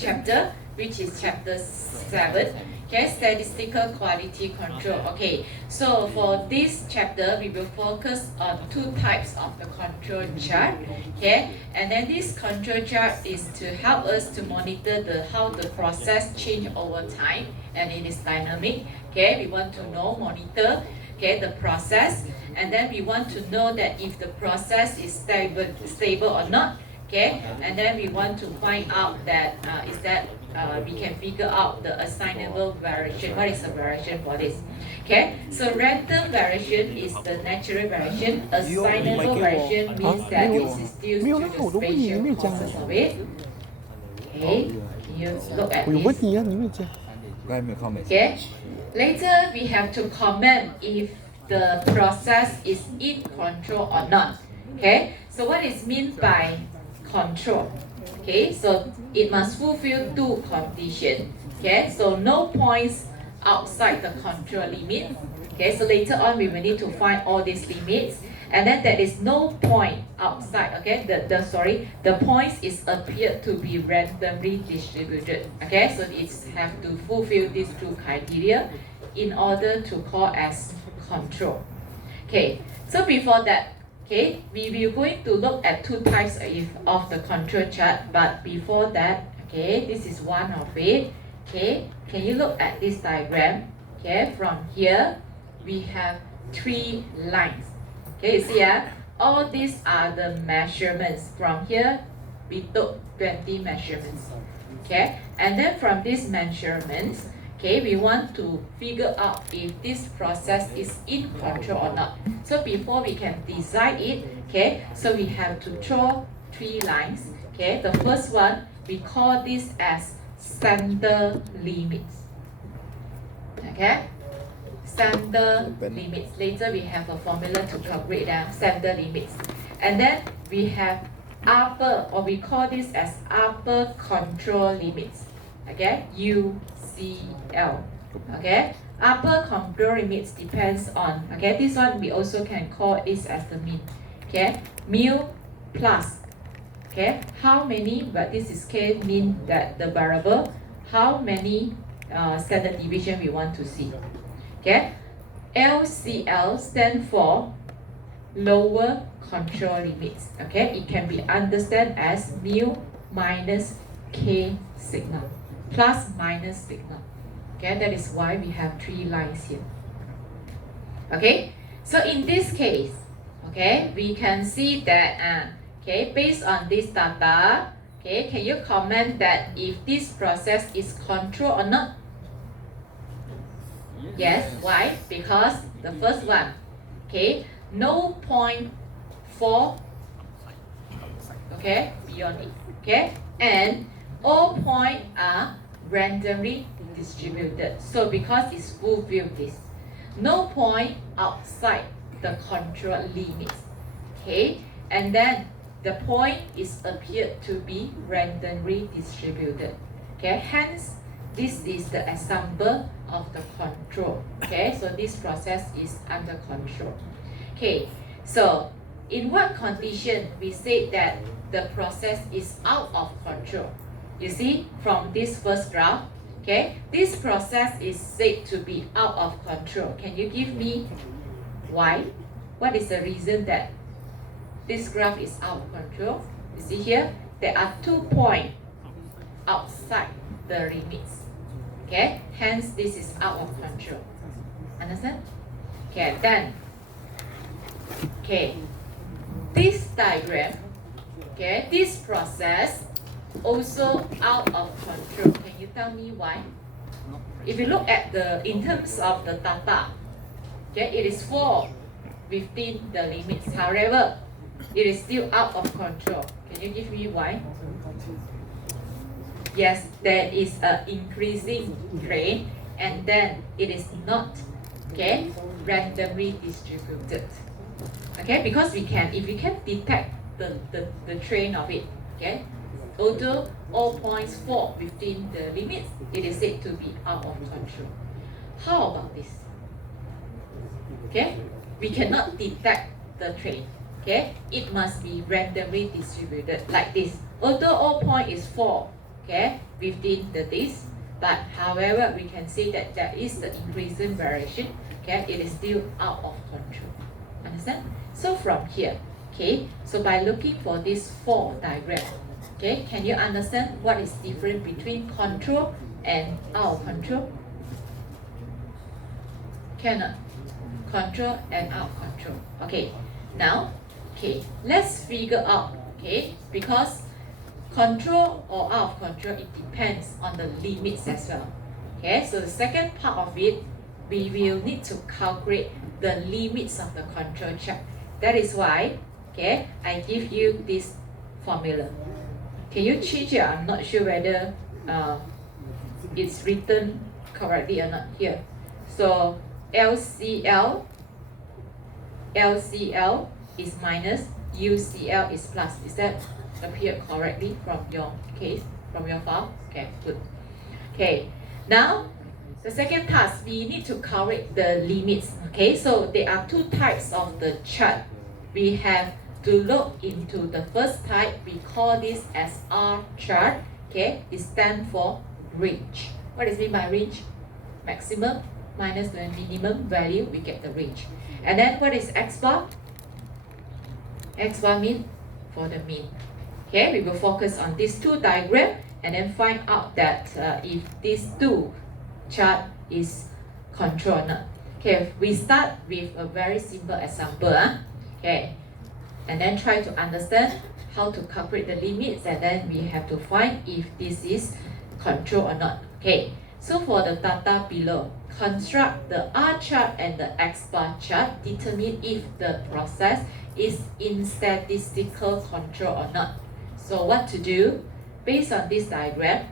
chapter, which is chapter 7. Okay, statistical quality control. Okay, so for this chapter, we will focus on two types of the control chart. Okay, and then this control chart is to help us to monitor how the process change over time, and it is dynamic. Okay, we want to monitor the process, and then we want to know that if the process is stable or not. Okay, and then we want to find out that we can figure out the assignable variation. What is the variation for this? Okay, so random variation is the natural variation. Assignable variation means that it is due to the spatial process of it. Okay, you look at this. Okay, later we have to comment if the process is in control or not. Okay, so what is meant by control? Okay, so it must fulfill two conditions. Okay, so no points outside the control limit. Okay, so later on we will need to find all these limits, and then there is no point outside. Okay, the points is appeared to be randomly distributed. Okay, so it have to fulfill these two criteria in order to call as control. Okay, so before that, okay, we will going to look at two types of the control chart, but before that, okay, this is one of it. Okay, can you look at this diagram? Okay, from here we have 3 lines. Okay, you see, all these are the measurements. From here we took 20 measurements. Okay, and then from these measurements, okay, we want to figure out if this process is in control or not. So before we can decide it, okay, so we have to draw 3 lines. Okay, the first one, we call this as center limits. Okay, center limits. Later we have a formula to calculate the center limits. And then we have upper, or we call this as upper control limits. Okay, UCL. Okay, upper control limits depends on, okay, this one we also can call this as the mean. Okay, mu plus, okay, how many, but this is mean that the variable, how many standard deviation we want to see. Okay, LCL stand for lower control limits. Okay, it can be understood as mu minus K signal, plus minus signal. Okay, that is why we have 3 lines here. Okay, so in this case, okay, we can see that okay, based on this data, okay, can you comment that if this process is controlled or not? Yes, why? Because the first one, okay, no point 4, okay, beyond it, okay, and all points are randomly distributed. So because it's fulfilled this, no point outside the control limits. Okay, and then the point is appeared to be randomly distributed. Okay, hence this is the example of the control. Okay, so this process is under control. Okay, so in what condition we say that the process is out of control? You see from this first graph, okay, this process is said to be out of control. Can you give me why? What is the reason that this graph is out of control? You see here, there are 2 points outside the limits. Okay, hence this is out of control. Understand? Okay, then, okay, this diagram, okay, this process also out of control. Can you tell me why? If you look at in terms of the data, okay, it is 4 within the limits. However, it is still out of control. Can you give me why? Yes, there is an increasing trend, and then it is not, okay, randomly distributed. Okay, because if we can detect the trend of it, okay, although all points fall within the limits, it is said to be out of control. How about this? Okay, we cannot detect the trend. Okay, it must be randomly distributed like this. Although all point is 4, okay, within the days, but however, we can say that there is the increasing variation, okay, it is still out of control. Understand? So from here, okay, so by looking for this 4 diagram, okay, can you understand what is different between control and out of control? Cannot. Control and out of control. Okay, now, okay, let's figure out, okay, because control or out of control, it depends on the limits as well. Okay, so the second part of it, we will need to calculate the limits of the control chart. That is why, okay, I give you this formula. Can you change it? I'm not sure whether it's written correctly or not here. So LCL is minus, UCL is plus. Is that appeared correctly from your case, from your file? Okay, good. Okay, now the second task, we need to calculate the limits. Okay, so there are 2 types of the chart. We have to look into the first type. We call this as R chart. Okay, it stands for range. What is mean by range? Maximum minus the minimum value, we get the range. And then what is X bar? X bar mean for the mean. Okay, we will focus on these 2 diagrams and then find out that if these 2 chart is control or not. Okay, we start with a very simple example. Okay, and then try to understand how to calculate the limits, and then we have to find if this is control or not. Okay, so for the data below, construct the R chart and the X bar chart, determine if the process is in statistical control or not. So what to do? Based on this diagram,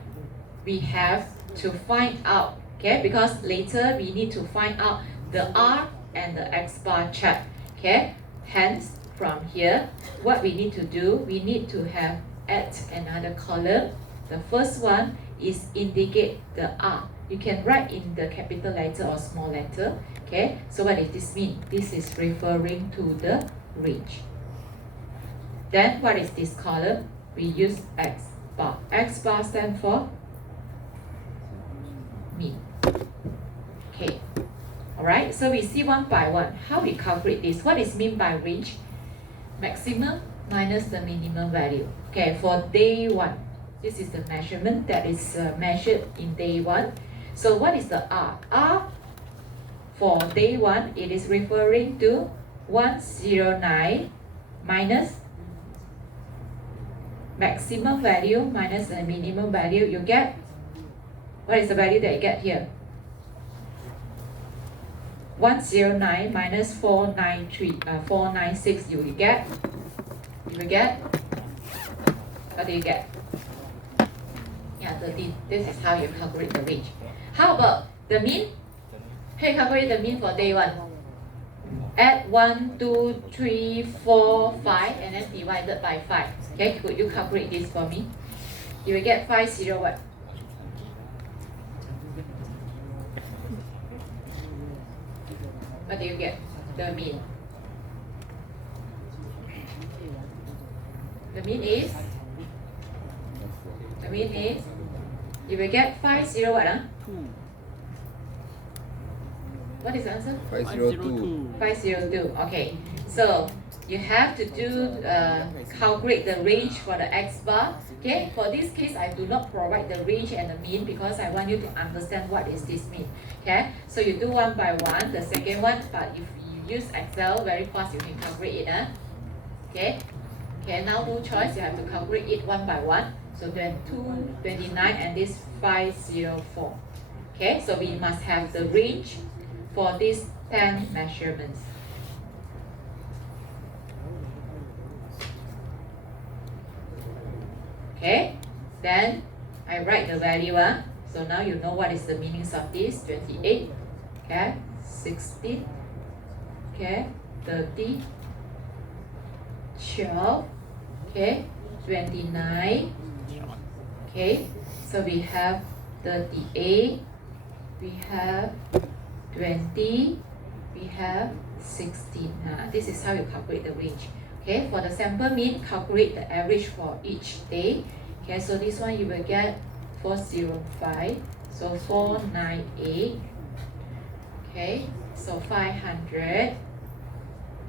we have to find out, okay, because later we need to find out the R and the X bar chart. Okay, hence from here, what we need to do, we need to have add another column. The first one is indicate the R. You can write in the capital letter or small letter. Okay, so what does this mean? This is referring to the range. Then what is this column? We use X bar. X bar stands for mean. Okay, alright, so we see one by one how we calculate this. What is mean by range? Maximum minus the minimum value. Okay, for day 1, this is the measurement that is measured in day 1. So what is the R? R for day 1, it is referring to 109 minus maximum value minus the minimum value. You get, what is the value that you get here? 109 minus 496, you will get, what do you get? Yeah, 13. This is how you calculate the range. How about the mean? How you calculate the mean for day 1? Add 1, 2, 3, 4, 5 and then divided by 5. Okay, could you calculate this for me? You will get 50 what? What do you get? The mean. The mean is? The mean is? You will get 50 what? What is the answer? 502. 502. Okay, so you have to do calculate the range for the X bar. Okay, for this case, I do not provide the range and the mean because I want you to understand what is this mean. Okay, so you do one by one. The second one, but if you use Excel very fast, you can calculate it. Okay, now no choice. You have to calculate it one by one. So 22, 29, and this 504. Okay, so we must have the range for these 10 measurements. Okay, then I write the value. So now you know what is the meanings of this. 28, okay, 16, okay, 30, 12, okay, 29, okay, so we have 38, we have 20, we have 16. This is how you calculate the range. Okay, for the sample mean, calculate the average for each day. Okay, so this one you will get 405, so 498, okay, so 500,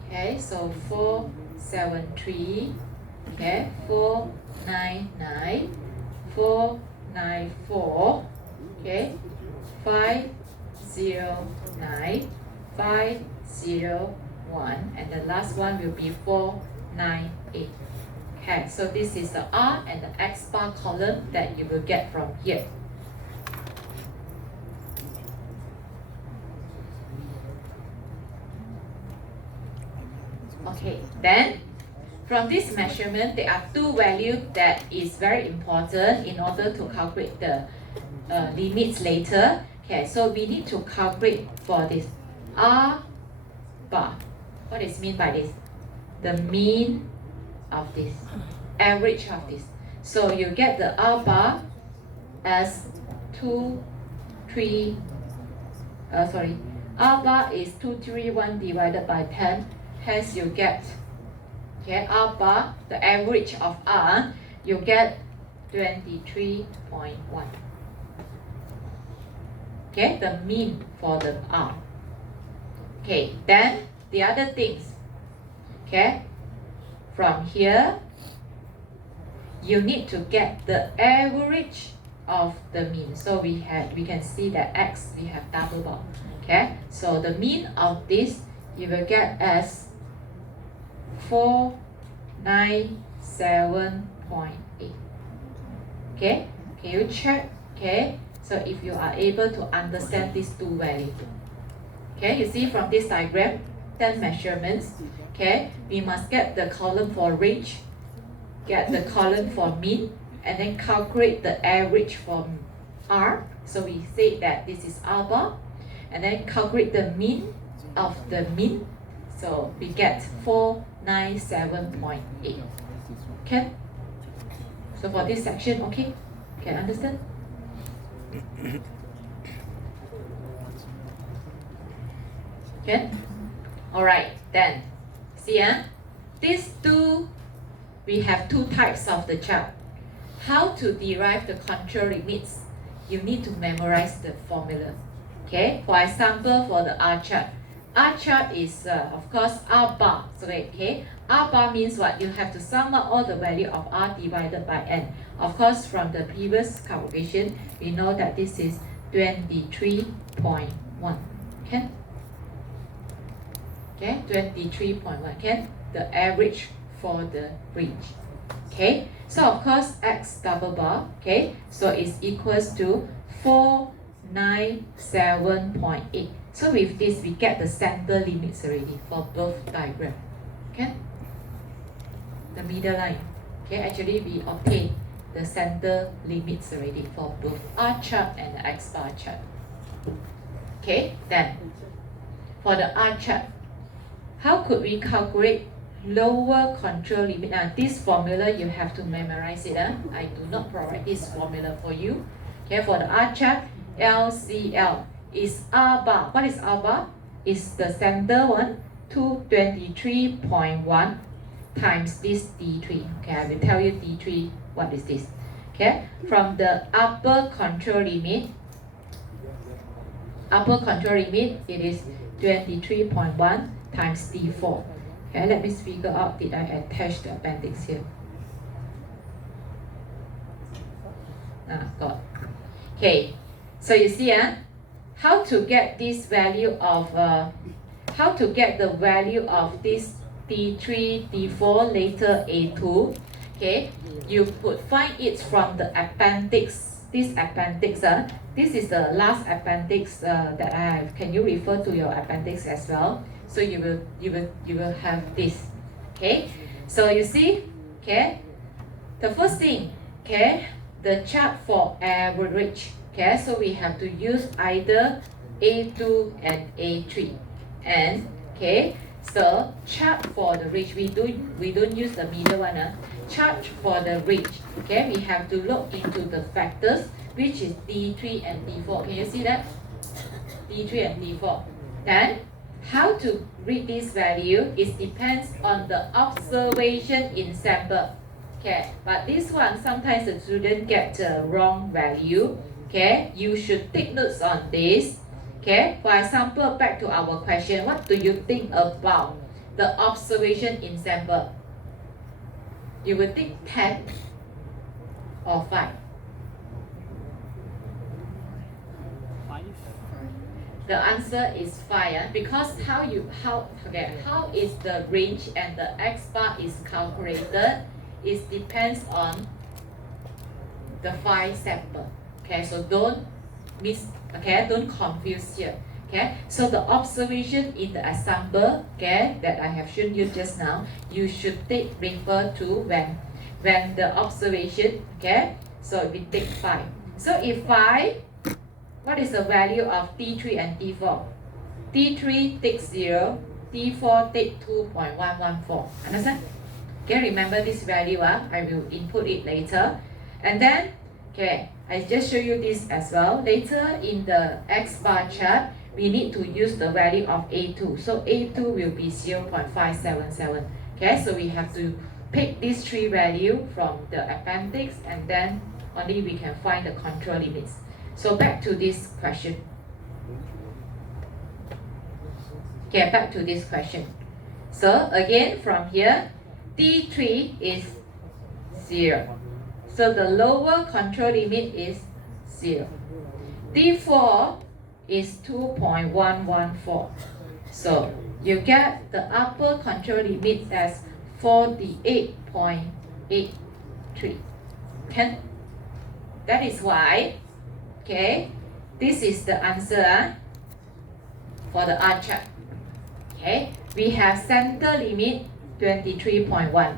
okay, so 473, okay, 499, 494, okay, 509, 501, and the last one will be 498. Okay, so this is the R and the X bar column that you will get from here. Okay, then from this measurement, there are two values that is very important in order to calculate the limits later. Okay, so we need to calculate for this R bar. What is mean by this? The mean of this, average of this. So you get the R bar as R bar is 231 divided by 10. Hence you get, okay, R bar, the average of R, you get 23.1. Okay, the mean for the R. Okay, then the other things, okay, from here, you need to get the average of the mean. So we can see that X, we have double bar. Okay, so the mean of this, you will get as 497.8. Okay, can you check? Okay, so if you are able to understand these two values. Okay, you see from this diagram, 10 measurements. Okay, we must get the column for range, get the column for mean, and then calculate the average from R. So we say that this is R bar, and then calculate the mean of the mean. So we get 497.8. Okay? So for this section, okay? Can understand? Okay? Alright, then. See, these two, we have two types of the chart. How to derive the control limits? You need to memorize the formula. Okay? For example, for the R chart. R chart is, of course, R bar. So, okay, R bar means what? You have to sum up all the value of R divided by N. Of course, from the previous calculation, we know that this is 23.1. Okay? Okay, 23.1. Okay? The average for the range. Okay? So, of course, X double bar. Okay? So, it's equals to 497.8. So with this, we get the center limits already for both diagram. Okay? The middle line. Okay, actually we obtain the center limits already for both R chart and the X bar chart. Okay, then for the R chart, how could we calculate lower control limit? Now this formula you have to memorize it. I do not provide this formula for you. Okay, for the R chart, LCL is R bar. What is R bar? Is the center one, 223.1 times this D3. Okay, I will tell you D3, what is this? Okay, from the upper control limit, it is 23.1 times D4. Okay, let me figure out, did I attach the appendix here? Got. Okay, so you see, how to get this value of how to get the value of this D3, D4, later A2. Okay, you could find it from the appendix. This appendix, this is the last appendix that I have. Can you refer to your appendix as well? So you will have this. Okay, so you see, okay, the first thing, okay, the chart for average. Okay, so we have to use either A2 and A3. And okay, so chart for the range, we don't use the middle one. Chart for the range. Okay, we have to look into the factors, which is D3 and D4. Can you see that? D3 and D4. Then how to read this value? It depends on the observation in sample. Okay, but this one sometimes the student get the wrong value. Okay, you should take notes on this. Okay, for example, back to our question, what do you think about the observation in sample? You will think 10 or 5. The answer is 5, because how is the range and the X bar is calculated? It depends on the 5 sample. Okay, so don't confuse here. Okay, so the observation in the example, okay, that I have shown you just now, you should refer to when the observation, okay, so we take 5. So if 5, what is the value of T3 and T4? T3 takes 0, T4 take 2.114. Understand? Okay, remember this value, I will input it later. And then, okay, I just show you this as well. Later in the X bar chart, we need to use the value of A2. So A2 will be 0.577. Okay, so we have to pick these 3 values from the appendix, and then only we can find the control limits. So back to this question. Okay, back to this question. So again, from here, T3 is 0. So the lower control limit is 0. T4 is 2.114. So you get the upper control limit as 48.83. Okay? That is why, okay, this is the answer for the R chart. Okay, we have center limit 23.1.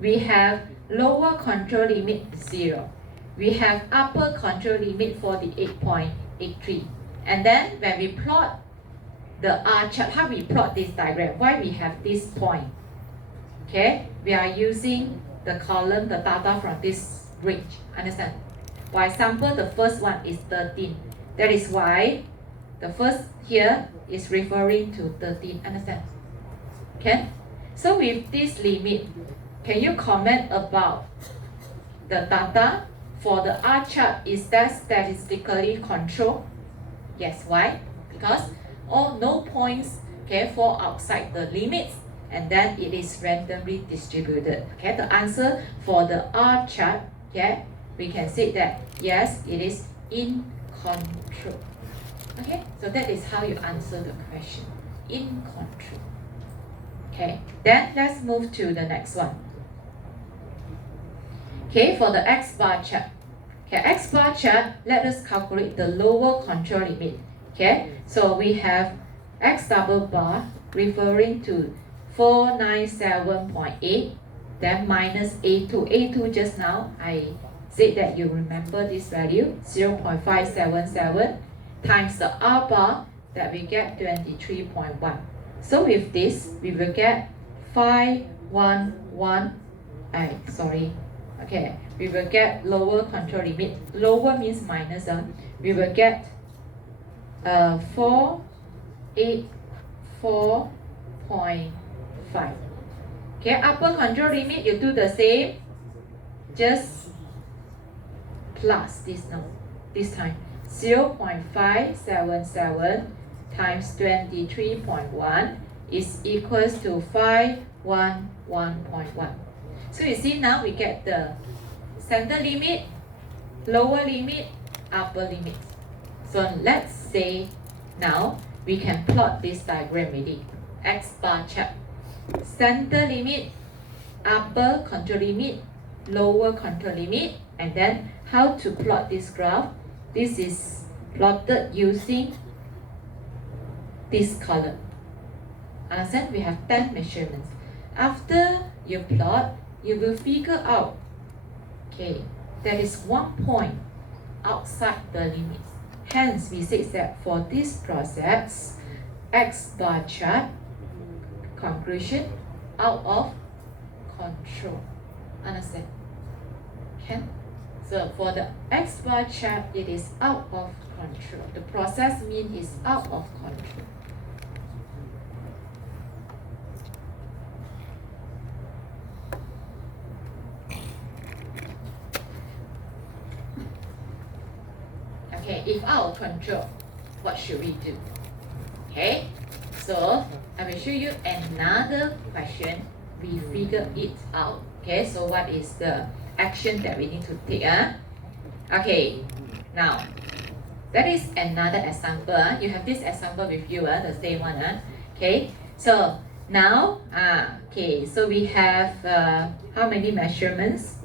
We have lower control limit 0. We have upper control limit 48.83. And then when we plot the R chart, how we plot this diagram? Why we have this point? Okay, we are using the column, the data from this range. Understand? For example, the first one is 13. That is why the first here is referring to 13. Understand? Okay? So with this limit, can you comment about the data for the R chart? Is that statistically controlled? Yes. Why? Because no points fall outside the limits, and then it is randomly distributed. Okay, the answer for the R chart, we can say that yes, it is in control. Okay, so that is how you answer the question. In control. Okay, then let's move to the next one. Okay, for the X bar chart. Okay, X bar chart, let us calculate the lower control limit. Okay, so we have X double bar referring to 497.8, then minus A2. A2 just now, I said that you remember this value, 0.577 times the R bar that we get 23.1. So with this, we will get 511, we will get lower control limit. Lower means minus, we will get 484.5. Okay, upper control limit, you do the same, just plus this now, this time 0.577 times 23.1 is equals to 511.1. So you see now we get the center limit, lower limit, upper limit. So let's say now we can plot this diagram already. X bar chart. Center limit, upper control limit, lower control limit, and then how to plot this graph. This is plotted using this column. Understand? We have 10 measurements. After you plot, you will figure out, okay, there is one point outside the limits. Hence, we say that for this process, X bar chart, conclusion, out of control. Understand? Okay? So for the X bar chart, it is out of control. The process mean is out of control. Okay, if out of control, what should we do? Okay, so I will show you another question. We figure it out. Okay, so what is the action that we need to take? Okay, now that is another example. You have this example with you, the same one. Okay, so now, okay, so we have how many measurements?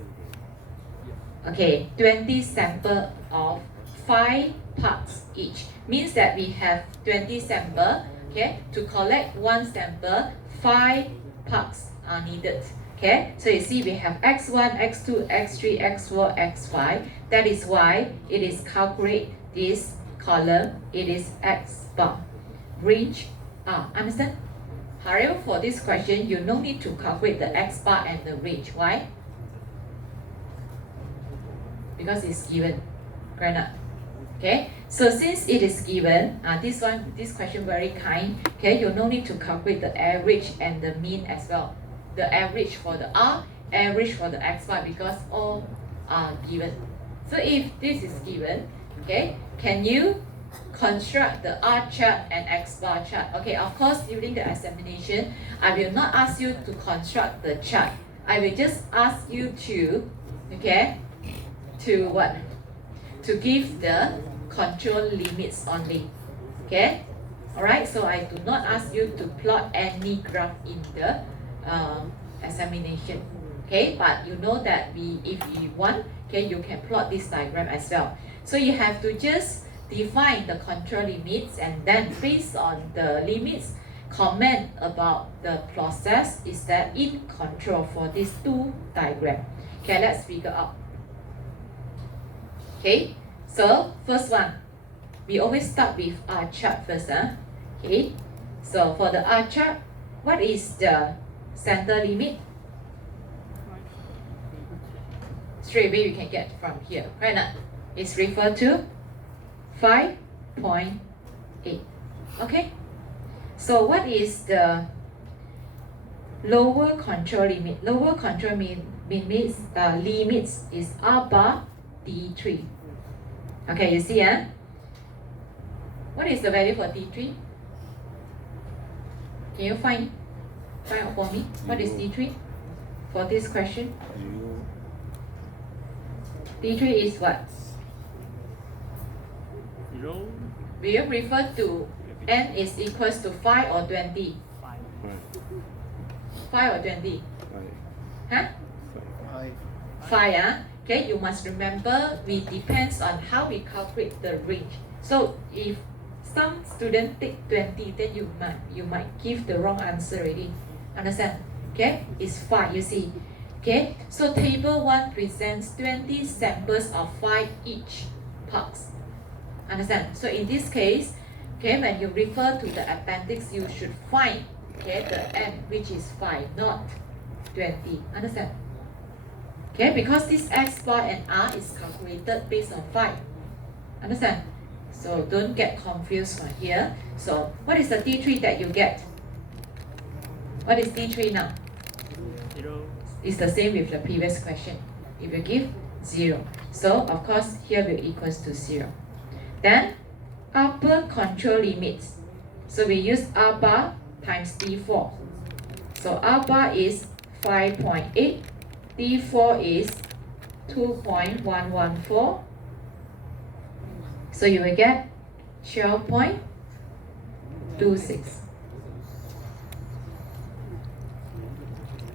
Okay, 20 sample of 5 parts each. Means that we have 20 sample. Okay, to collect one sample, 5 parts are needed. Okay, so you see we have x1, x2, x3, x4, x5. That is why it is calculate this column. It is x bar. Range R. Understand? However, for this question, you no need to calculate the x bar and the range. Why? Because it's given. Correct? Okay, so since it is given, this question very kind. Okay, you no need to calculate the average and the mean as well. The average for the R, average for the X bar, because all are given. So if this is given, okay, can you construct the R chart and X bar chart? Okay, of course, during the examination, I will not ask you to construct the chart. I will just ask you to, okay, to what? To give the control limits only. Okay, alright, so I do not ask you to plot any graph in the examination. Okay, but you know that if you want, okay, you can plot this diagram as well. So you have to just define the control limits, and then based on the limits, comment about the process is that in control for these two diagrams. Okay, let's figure out. Okay, so first one, we always start with R chart first. Okay, so for the R chart, what is the center limit? Straight away we can get from here, right? It's referred to 5.8. Okay, so what is the lower control limit? Lower control limits is R bar D3. Okay, you see, what is the value for D3? Can you find out for me? What is D3 for this question? D3 is what? 0. Will you refer to n is equals to 5 or 20? 5 or 20? 5. 5, Okay, you must remember we depends on how we calculate the range. So if some student take 20, then you might give the wrong answer already. Understand? Okay, it's 5, you see. Okay, so table 1 presents 20 samples of 5 each parts. Understand? So in this case, okay, when you refer to the appendix, you should find, okay, the n, which is 5, not 20. Understand? Okay, because this X bar and R is calculated based on 5. Understand? So don't get confused from here. So what is the D3 that you get? What is D3 now? 0. It's the same with the previous question. If you give 0. So of course here will equals to 0. Then upper control limits. So we use R bar times D4. So R bar is 5.8. D4 is 2.114. So you will get 12.26.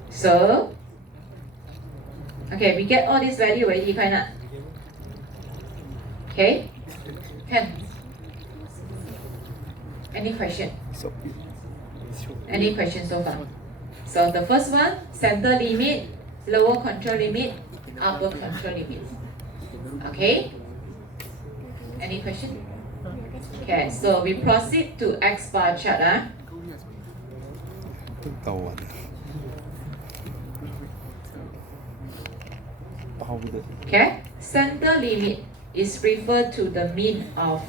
So, okay, we get all this value already, kan? Okay? Can? Any question? Any question so far? So the first one, center limit, lower control limit, upper control limit. Okay? Any question? Okay, so we proceed to X bar chart. Okay, center limit is referred to the mean of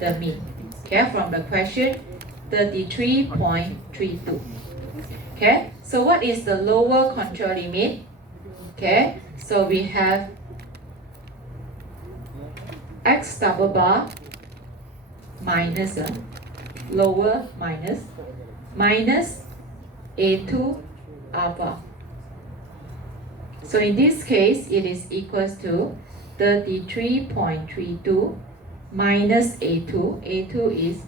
the mean. Okay, from the question 33.32. Okay, so what is the lower control limit? Okay, so we have x double bar minus lower minus a2 alpha. So in this case, it is equals to 33.32 minus a2. a2 is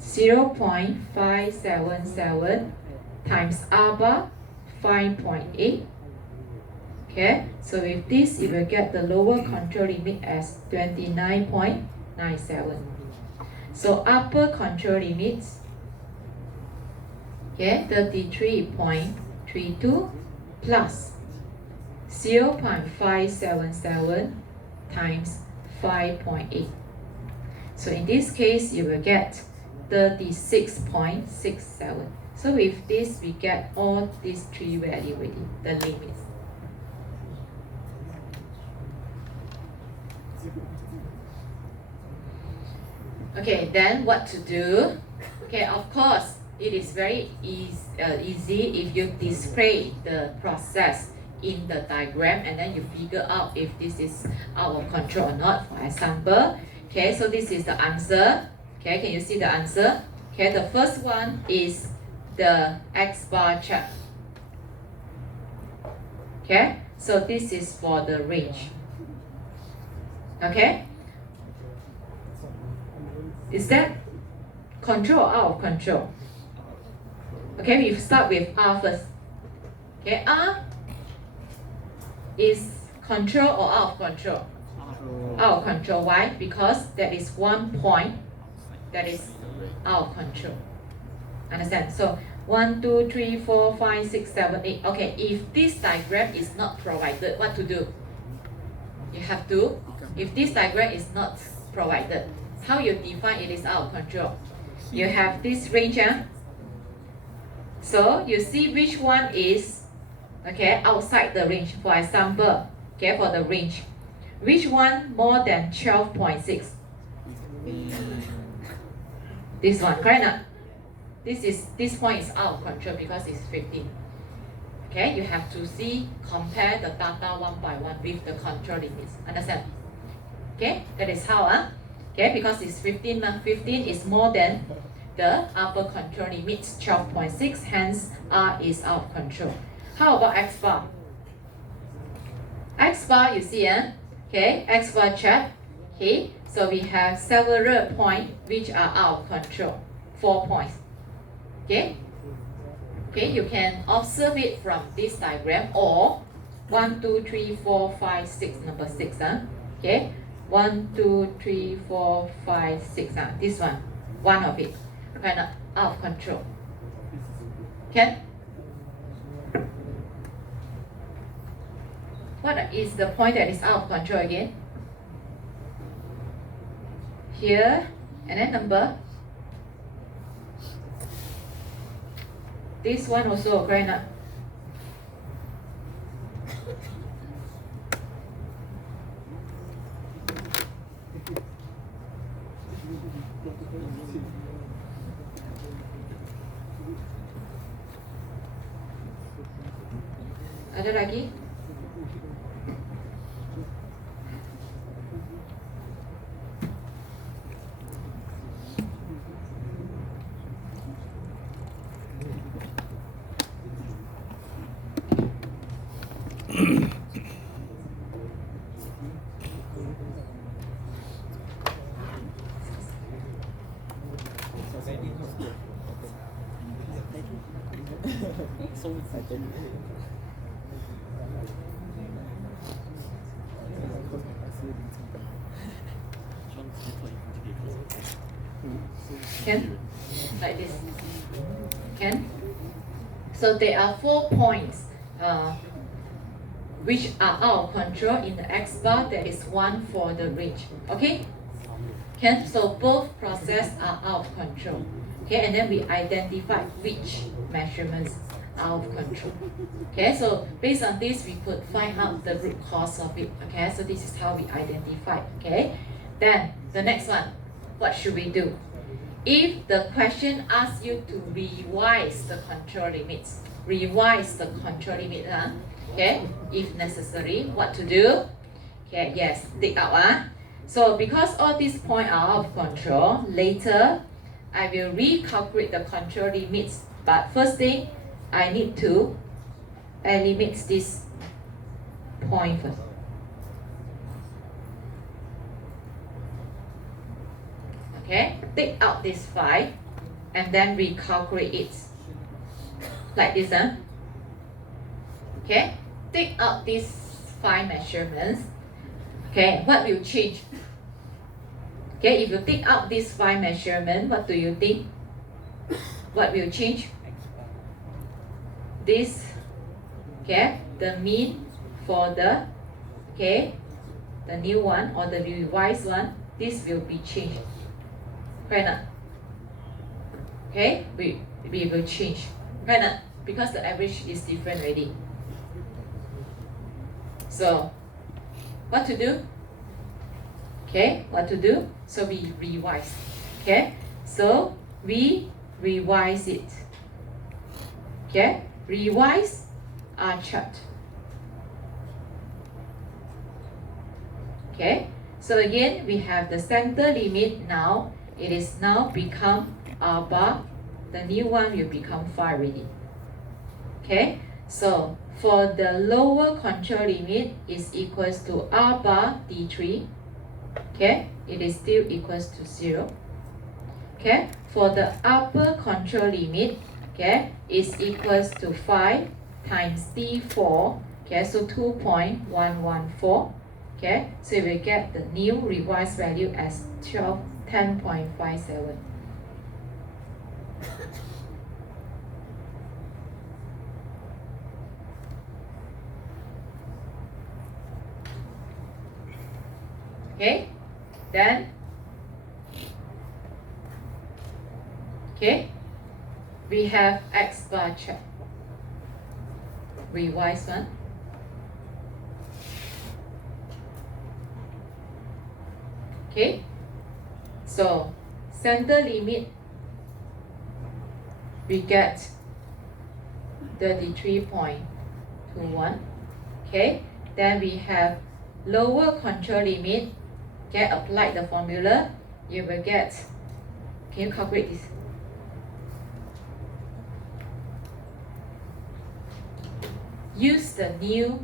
0.577 times r bar 5.8. Okay, so with this, you will get the lower control limit as 29.97. So upper control limits, okay, 33.32 plus 0.577 times 5.8. So in this case, you will get 36.67. So with this, we get all these three values already, the limits. Okay, then what to do? Okay, of course, it is very easy if you display the process in the diagram and then you figure out if this is out of control or not. For example, okay, so this is the answer. Okay, can you see the answer? Okay, the first one is the X bar chart. Okay, so this is for the range. Okay, is that control or out of control? Okay, we start with R first. Okay, R is control or out of control? Out of control. Why? Because there is one point that is out of control. Understand? So 1, 2, 3, 4, 5, 6, 7, 8. Okay, if this diagram is not provided, what to do? You have to, if this diagram is not provided, how you define it is out of control? You have this range, so you see which one is, okay, outside the range. For example, okay, for the range, which one more than 12.6? This one, correct not? This point is out of control because it's 15. Okay, you have to see, compare the data one by one with the control limits. Understand? Okay, that is how, okay, because it's 15, 15 is more than the upper control limit, 12.6, hence R is out of control. How about X bar? X bar, you see, okay, X bar chart. Okay, so we have several points which are out of control. 4 points. Okay, okay, you can observe it from this diagram, or 1, 2, 3, 4, 5, 6, number 6. Okay, 1, 2, 3, 4, 5, 6. This one of it, kind of out of control. Okay. What is the point that is out of control again? Here, and then number. This one also, correct not? Ada lagi? Can? Like this. Can? So there are 4 points which are out of control in the X bar. There is one for the range. Okay? Can? So both processes are out of control. Okay, and then we identify which measurements are out of control. Okay, so based on this, we could find out the root cause of it. Okay, so this is how we identify. Okay, then the next one, what should we do? If the question asks you to revise the control limits, okay, if necessary, what to do? Okay, yes, dig out. So because all these points are out of control, later I will recalculate the control limits. But first thing, I need to eliminate this point first. Okay, take out this 5 and then recalculate it. Like this, huh? Okay, take out these 5 measurements. Okay, what will change? Okay, if you take out these 5 measurements, what do you think? What will change? This, okay, the mean for the, okay, the new one or the revised one, this will be changed. Right now? Okay, we will change. Right now? Because the average is different already. So, what to do? Okay, what to do? So we revise. Okay, so we revise it. Okay, revise our chart. Okay, so again we have the center limit now. It is now become R bar. The new one will become 5 already. Okay, so for the lower control limit is equals to R bar D3. Okay, it is still equals to 0. Okay, for the upper control limit, okay, is equals to 5 times D4. Okay, so 2.114. Okay, so we get the new revised value as 10.57. Okay, then, okay, we have X bar chart, revised one. Okay, so center limit, we get 33.21. Okay, then we have lower control limit. Okay, apply the formula, you will get, can you calculate this? Use the new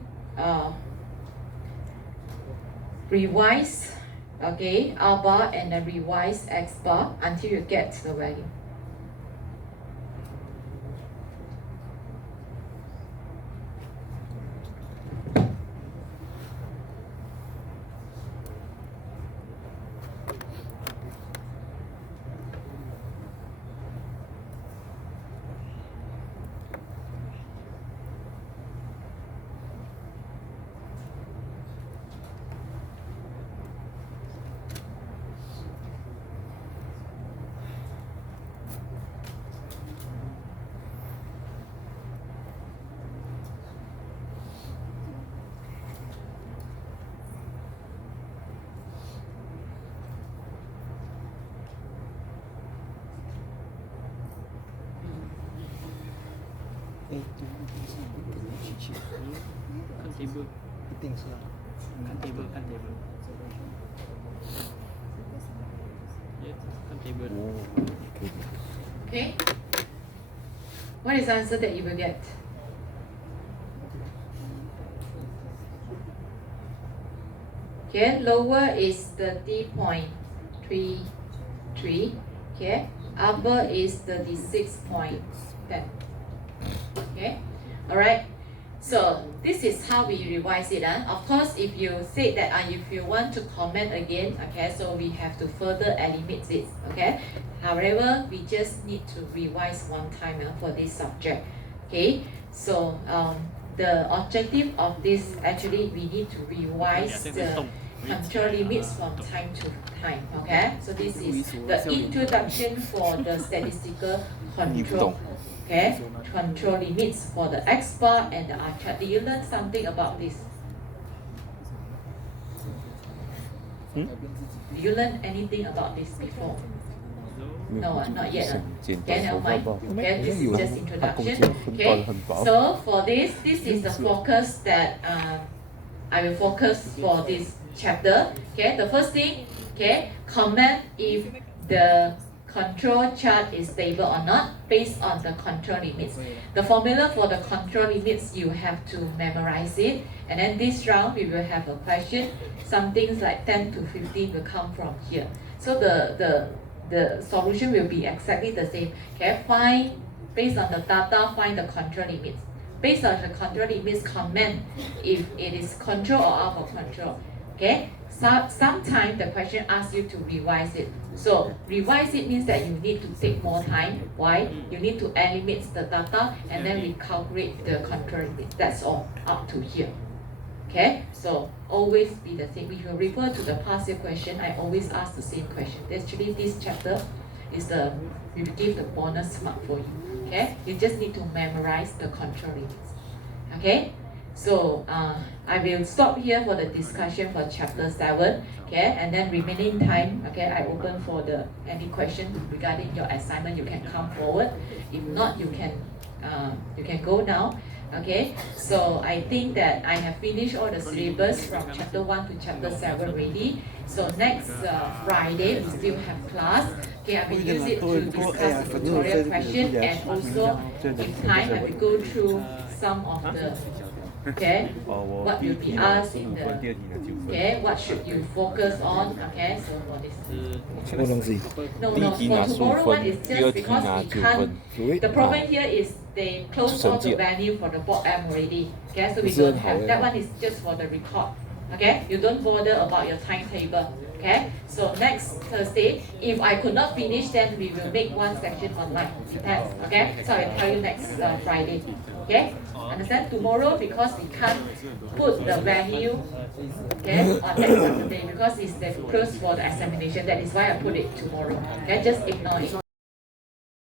revise, okay, R bar and the revise X bar until you get the value. Kan table. 一定是啊。 Kan table, kan table. Yes, kan table. Okay, what is the answer that you will get? Okay, lower is 30.33. Okay, upper is 36.10. Okay, all right. So this is how we revise it. Of course, if you say that if you want to comment again, okay, so we have to further eliminate it. Okay, however, we just need to revise one time for this subject. Okay, so the objective of this actually we need to revise the control limits from time to time. Okay, so this is the introduction for the statistical control. Okay, control limits for the X bar and the R chart. Did you learn something about this? Did you learn anything about this before? No, not yet. Okay, never mind. Okay, this is just introduction. Okay, so for this is the focus that I will focus for this chapter. Okay, the first thing, okay, comment if the control chart is stable or not based on the control limits. The formula for the control limits, you have to memorize it. And then this round, we will have a question. Some things like 10 to 15 will come from here. So the solution will be exactly the same. Okay, find, based on the data, find the control limits. Based on the control limits, comment if it is control or out of control. Okay, sometimes the question asks you to revise it. So revise it means that you need to take more time. Why? You need to eliminate the data and then recalculate the control limit. That's all up to here. Okay, so always be the same. If you refer to the past year question, I always ask the same question. Actually, this chapter is we give the bonus mark for you. Okay, you just need to memorize the control limits. Okay, so I will stop here for the discussion for chapter 7. Okay, and then remaining time, okay, I open for any question regarding your assignment. You can come forward. If not, you can go now. Okay, so I think that I have finished all the syllabus from chapter 1 to chapter 7 already. So next Friday we still have class. Okay, I will use it to discuss the tutorial question, and also if time I will go through some of the what will be asked in the what should you focus on. Okay, so for this. 什么东西？ No, 第一 no, 题 for 拿 tomorrow 15 one 分， is 第二 just 题 because 拿 we 9 can't. 分。 The problem here is they close all the venue for the board M already. Okay, so we don't have that one is just for the record. Okay, you don't bother about your timetable. Okay, so next Thursday, if I could not finish, then we will make one section online. Depends. Okay, so I will tell you next Friday. Okay, understand? Tomorrow, because we can't put the venue on that Saturday because it's the close for the examination. That is why I put it tomorrow. Okay, just ignore it.